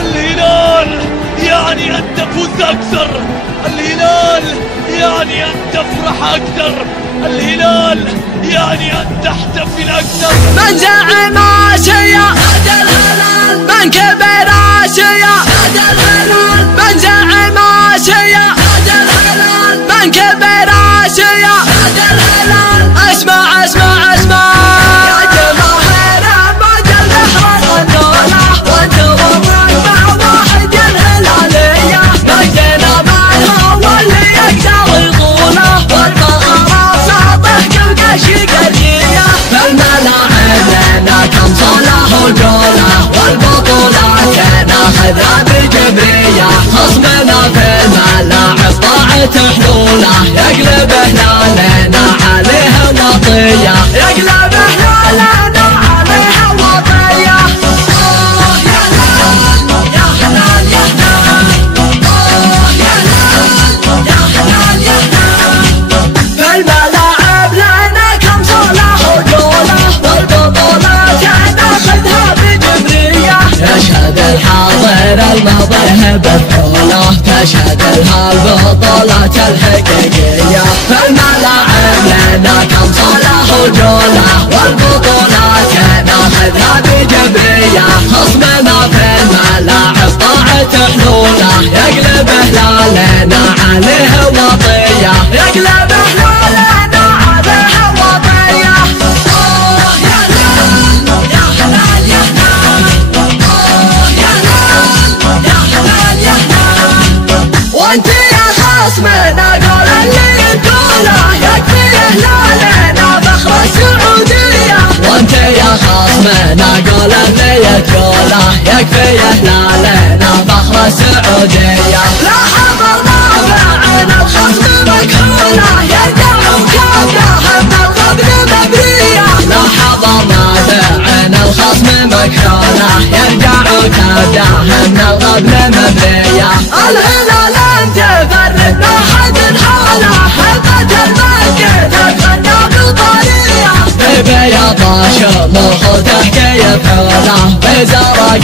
الهلال يعني أن تفوز أكثر، الهلال يعني أن تفرح أكثر، الهلال يعني أن تحتفل أكثر. من زعم آسيا من كبر آسيا، من زعم آسيا من كبر آسيا. اسمع اسمع اسمع يا جماهير أبد البحر الغنولة، والتورط مع واحد الهلالية. مجدنا بعدها واللي يقدر يطوله، والفخر بساطه كل قشي قرية. فالملاعب لنا كم صلاح وجوله، والبطولات ناخذها بجبرية. خصمنا في الملاعب طاعة حلوله، يقلب هلالنا عليه وطية، يقلب هلالنا عليه وطية. يا هلال يا هلال يا هلال، يا هلال يا هلال يا هلال. فالملاعب لنا كم صلاح وجوله، والبطولات ناخذها بجبرية. يشهد الحاضر الماضي بفعوله، تشهد لها البطولات الحقيقية. فالملاعب لنا كم صلاح وجوله، والبطولات ناخذها بجبرية. خصمنا في الملاعب طاعة حلوله، يقلب هلالنا عليه وطية، يقلب هلالنا عليه وطية. يا هلال يا هلال يا هلال، يا هلال يا هلال يا هلال. وانت يا خصمنا قول اللي تقوله، يكفي هلالنا فخر السعودية. وانت يا خصمنا قول اللي تقوله، يكفي هلالنا فخر السعودية. لا حضرنا بعين الخصم مكحولة، يرجع وكابده من الغبن مبرية. لا حضرنا بعين الخصم مكحولة، يرجع وكابده من الغبن مبرية. الهلال انت فرد ما حد حوله، حلقة المجد تغنى بالطريقة. بيبي يا طاشر مخ تحكي بحوله، بزرقاه